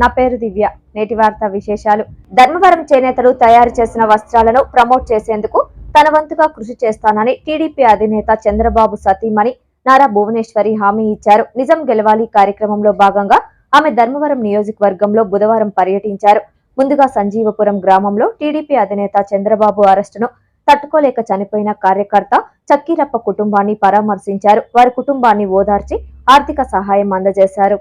నా పేరు దివ్య. నేటి వార్త విశేషాలు. ధర్మవరం చేనేతలు తయారు చేసిన వస్త్రాలను ప్రమోట్ చేసేందుకు తన వంతుగా కృషి చేస్తానని టీడీపీ అధినేత చంద్రబాబు సతీమణి నారా భువనేశ్వరి హామీ ఇచ్చారు. నిజం గెలవాలి కార్యక్రమంలో భాగంగా ఆమె ధర్మవరం నియోజకవర్గంలో బుధవారం పర్యటించారు. ముందుగా సంజీవపురం గ్రామంలో టీడీపీ అధినేత చంద్రబాబు అరెస్టును తట్టుకోలేక చనిపోయిన కార్యకర్త చక్కీరప్ప కుటుంబాన్ని పరామర్శించారు. వారి కుటుంబాన్ని ఓదార్చి ఆర్థిక సహాయం అందజేశారు.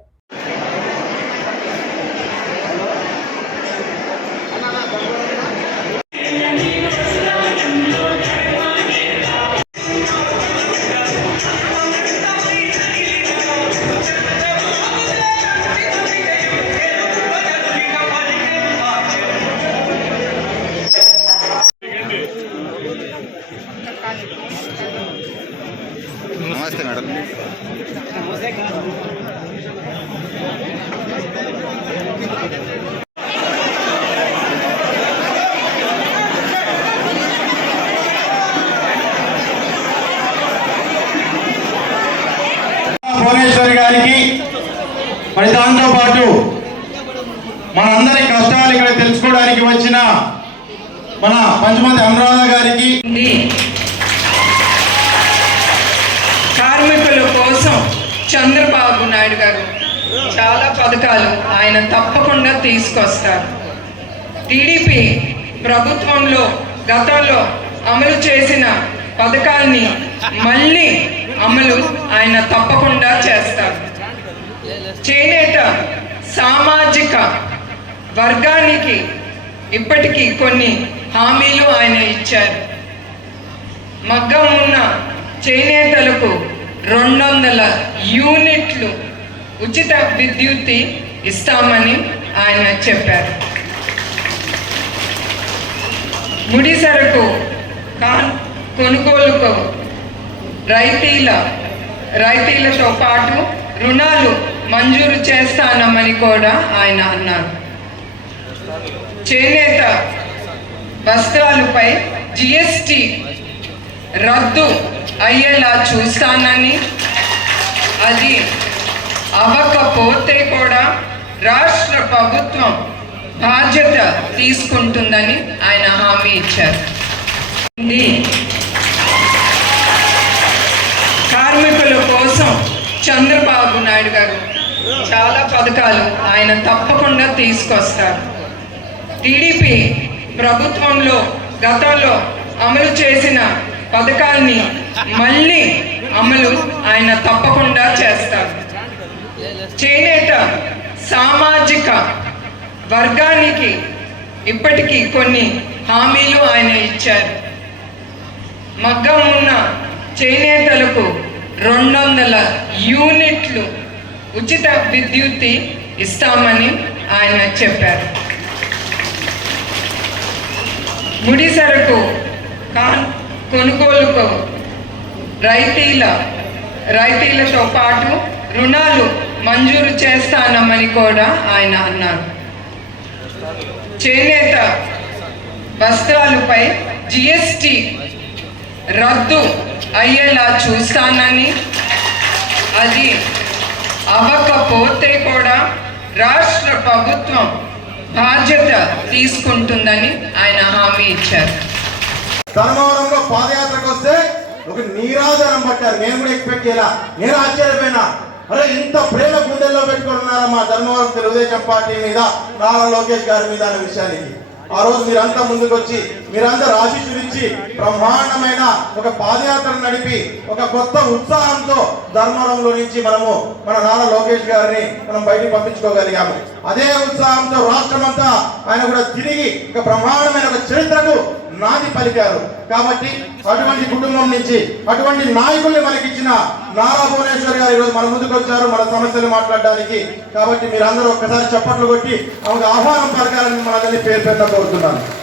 ఇక్కడ తెలుసుకోవడానికి వచ్చిన మన పంచమతి అనురాధ గారికి కార్మికుల కోసం చంద్రబాబు నాయుడు గారు చాలా పథకాలు ఆయన తప్పకుండా తీసుకొస్తారు. టీడీపీ ప్రభుత్వంలో గతంలో అమలు చేసిన పథకాల్ని మళ్ళీ అమలు ఆయన తప్పకుండా చేస్తారు. చేనేత సామాజిక వర్గానికి ఇప్పటికీ కొన్ని హామీలు ఆయన ఇచ్చారు. మగ్గం ఉన్న చేనేతలకు రెండు వందల యూనిట్లు ఉచిత విద్యుత్ ఇస్తామని ఆయన చెప్పారు. ముడి సరుకు కాన్ కొనుగోలుకు రైతీల రైతీలతో పాటు రుణాలు మంజూరు చేస్తానమని కూడా ఆయన అన్నారు. చేనేత వస్త్రాలపై జిఎస్టి రద్దు అయ్యేలా చూస్తానని అది అవ్వకపోతే కూడా రాష్ట్ర ప్రభుత్వం బాధ్యత తీసుకుంటుందని ఆయన హామీ ఇచ్చారు. కార్మికుల కోసం చంద్రబాబు నాయుడు గారు చాలా పథకాలు ఆయన తప్పకుండా తీసుకొస్తారు. టీడీపీ ప్రభుత్వంలో గతంలో అమలు చేసిన పథకాల్ని మళ్ళీ అమలు ఆయన తప్పకుండా చేస్తారు. చేనేత సామాజిక వర్గానికి ఇప్పటికీ కొన్ని హామీలు ఆయన ఇచ్చారు. మగ్గం ఉన్న చేనేతలకు రెండు వందల యూనిట్లు ఉచిత విద్యుత్ ఇస్తామని ఆయన చెప్పారు. ముడి సరుకు కాన్ కొనుగోలుకు రైతీల రైతీలతో పాటు రుణాలు మంజూరు చేస్తానమని కూడా ఆయన అన్నారు. చేనేత వస్త్రాలపై జిఎస్టి రద్దు అయ్యేలా చూస్తానని అది అవ్వకపోతే కూడా రాష్ట్ర ప్రభుత్వం బాధ్యత తీసుకుంటుందని ఆయన హామీ ఇచ్చారు. ధర్మవరంలో పాదయాత్రకు వస్తే ఒక నీరాధారం పట్టారు. నేను కూడా ఎక్స్పెక్ట్ చేయాల. నేను ఆశ్చర్యపోయినా. అరే ఇంత ప్రేమ గుండెల్లో పెట్టుకుంటున్నారా మా ధర్మవరం తెలుగుదేశం పార్టీ మీద నారా లోకేష్ గారి మీద అనే విషయానికి. ఆ రోజు మీరంతా ముందుకు వచ్చి మీరంతా రాశి చూపించి బ్రహ్మాండమైన ఒక పాదయాత్ర నడిపి ఒక కొత్త ఉత్సాహంతో ధర్మవరంలో నుంచి మనము మన నాన్న లోకేష్ గారిని మనం బయటికి పంపించుకోగలిగాము. అదే ఉత్సాహంతో రాష్ట్రమంతా ఆయన కూడా తిరిగి ఒక బ్రహ్మాండమైన ఒక చరిత్రకు నాది పలికారు. కాబట్టి అటువంటి కుటుంబం నుంచి అటువంటి నాయకుల్ని మనకిచ్చిన నారా భువనేశ్వర్ గారు ఈరోజు మన ముందుకు వచ్చారు మన సమస్యలు మాట్లాడడానికి. కాబట్టి మీరందరూ ఒక్కసారి చప్పట్లు కొట్టి ఆమెకు ఆహ్వానం పలకాలని మనందరినీ పేరు పెట్ట కోరుతున్నాను.